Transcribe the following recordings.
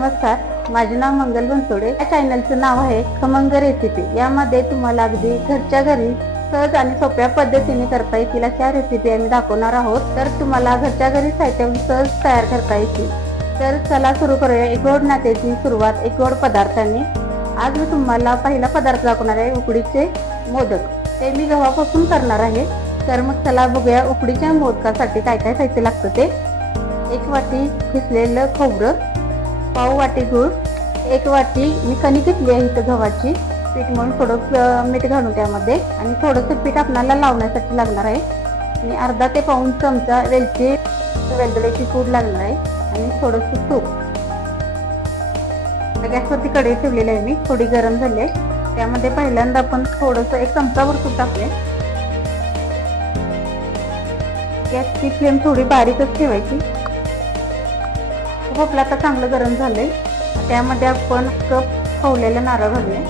नमस्कार, माझे नाव मंगल बनसोडे. या चॅनलचं नाव आहे खमंग रेसिपी. यामध्ये तुम्हाला अगदी घरच्या घरी सहज आणि सोप्या पद्धतीने करता येतील अशा रेसिपी आम्ही दाखवणार आहोत. तर तुम्हाला घरच्या घरी साहित्य सहज तयार करता येतील. तर चला सुरू करूया एक गोड नात्याची सुरुवात एक गोड पदार्थाने. आज मी तुम्हाला पहिला पदार्थ दाखवणार आहे, उकडीचे मोदक. ते मी गव्हापासून करणार आहे. तर मग चला बघूया उकडीच्या मोदकासाठी काय काय साहित्य लागतं ते. 1 वाटी किसलेलं खोबरं, पाव वाटी गूळ, 1 वाटी मी कणिक घेतली आहे इथं गव्हाची. पीठ म्हणून थोडं मीठ घालून त्यामध्ये, आणि थोडंसं पीठ आपल्याला लावण्यासाठी लागणार आहे. आणि अर्धा ते पाऊण चमचा वेलदोड्याची पूड लागणार आहे, आणि थोडंसं तूप. गॅसवरती कढई ठेवलेली आहे मी, थोडी गरम झाली आहे. त्यामध्ये पहिल्यांदा आपण थोडंसं 1 चमचाभर तूप टाकूया. गॅसची फ्लेम थोडी बारीकच ठेवायची. तूप आपलं आता चांगलं गरम झालंय. त्यामध्ये आपण कप खवलेला नारळ घालूया.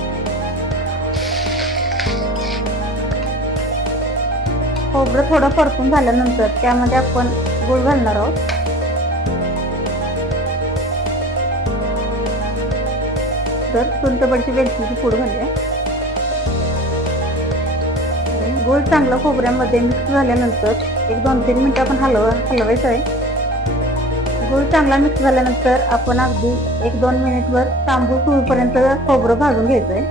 खोबरं थोडं परतून झाल्यानंतर त्यामध्ये आपण गूळ घालणार आहोत. तर सुंठभरची वेलचीची पूड घालूया. गूळ चांगलं खोबऱ्यामध्ये मिक्स झाल्यानंतर 1-2-3 मिनिटं आपण हलवायचं आहे. गूळ चांगला मिक्स झाल्यानंतर आपण अगदी 1-2 मिनिटवर तांबूस होईपर्यंत खोबरं भाजून घ्यायचंय.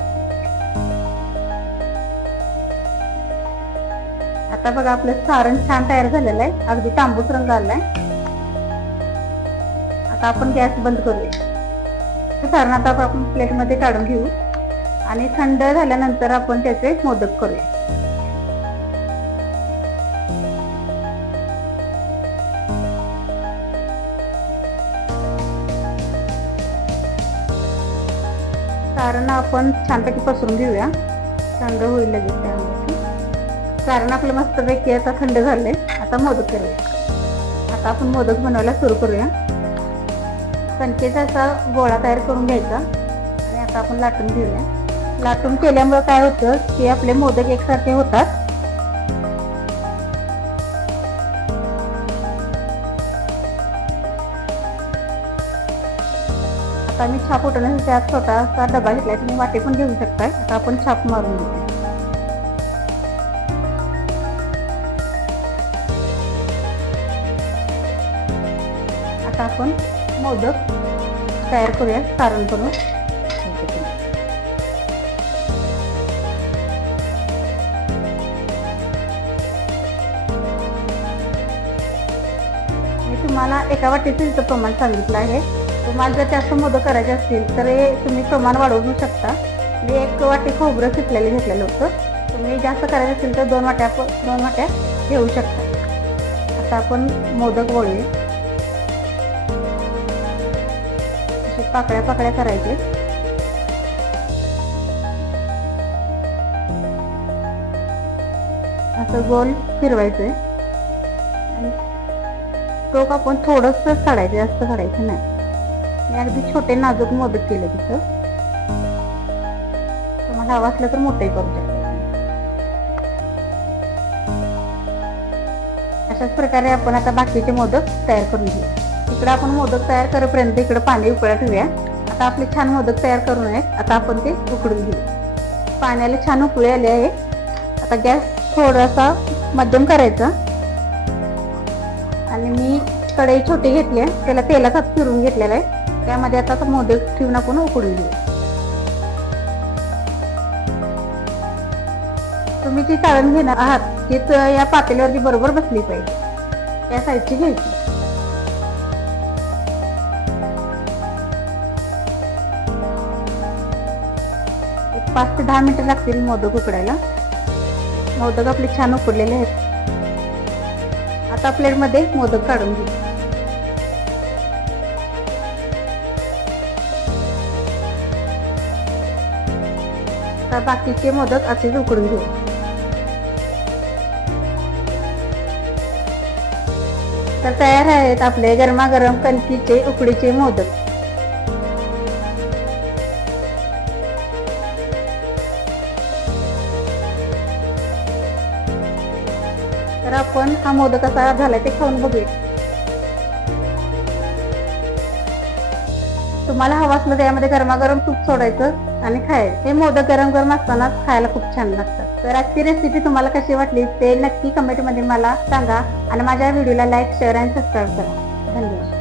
आता बघा आपलं सारण छान तयार झालेलं आहे, अगदी तांबूस रंग आलाय. आता आपण गॅस बंद करूया. सारण आता आपण प्लेटमध्ये काढून घेऊ, आणि थंड झाल्यानंतर आपण त्याचे मोदक करूया. सारण आपण छानपैकी पसरून घेऊया, थंड होईल लगेच. त्यामध्ये सारण आपलं मस्तपैकी आता थंड झालंय. आता मोदक करूया. आता आपण मोदक बनवायला सुरू करूया. कणकेचा असा गोळा तयार करून घ्यायचा, आणि आता आपण लाटून घेऊया. लाटून केल्यामुळे काय होतं की आपले मोदक एकसारखे होतात. आता मी छाप उठवण्यासाठी आज छोटासा डबा घेतलाय, तुम्ही वाटे पण घेऊ शकताय. आता आपण छाप मारून घेऊया. आता आपण मोदक तयार करूया सारण करून. मी तुम्हाला एका वाटीचं इथं प्रमाण सांगितलं आहे. तुम्हाला जर जास्त मोदक करायचे असतील तर तुम्ही प्रमाण वाढवू शकता. मी 1 वाटी खोबरं किसलेलं घेतलेलं होतं. तुम्ही जास्त करायचं असेल तर 2 वाट्या घेऊ शकता. आता आपण मोदक वळूया. असे पाकळ्या करायचे. असं गोल फिरवायचंय, आणि टोक आपण थोडंसं काढायचं, जास्त काढायचं नाही. मी अगदी छोटे नाजूक मोदक केले तिथं. तुम्हाला हवं असलं तर मोठे करू शकता. अशाच प्रकारे आपण आता बाकीचे मोदक तयार करून घेऊ. इकडं आपण मोदक तयार करेपर्यंत इकडं पाणी उकळत ठेवूया. आता आपले छान मोदक तयार करून आहेत. आता आपण ते उकडून घेऊ. पाण्याला छान उकळी आले आहे. आता गॅस थोडासा मध्यम करायचा, आणि मी कढई छोटी घेतली आहे, त्याला तेलात हात फिरून घेतलेला आहे. त्यामध्ये आता मोदक ठेवून आपण उकडून घेऊ. तुम्ही जी चाळण घेणार आहात ती या पातेल्यावरती बरोबर बसली पाहिजे, या साईडची घ्यायची. एक 5 ते 10 मिनिटं लागतील मोदक उकडायला. मोदक आपले छान उकडलेले आहेत. आता प्लेटमध्ये मोदक काढून घेऊ. आता बाकीचे मोदक असेच उकडून घेऊ. तर तयार आहेत आपले गरमागरम कणकीचे उकडीचे मोदक. तर आपण हा मोदक कसा झालाय ते खाऊन बघूया. तुम्हाला हवं असलं तर यामध्ये गरमागरम तूप सोडायचं आणि खायचं. हे मोदक गरम गरम असतानाच खायला खूप छान लागतात. तर आजची रेसिपी तुम्हाला कशी वाटली ते नक्की कमेंट मध्ये मला सांगा आणि माझ्या व्हिडिओला लाईक, शेअर आणि सबस्क्राईब करा. धन्यवाद.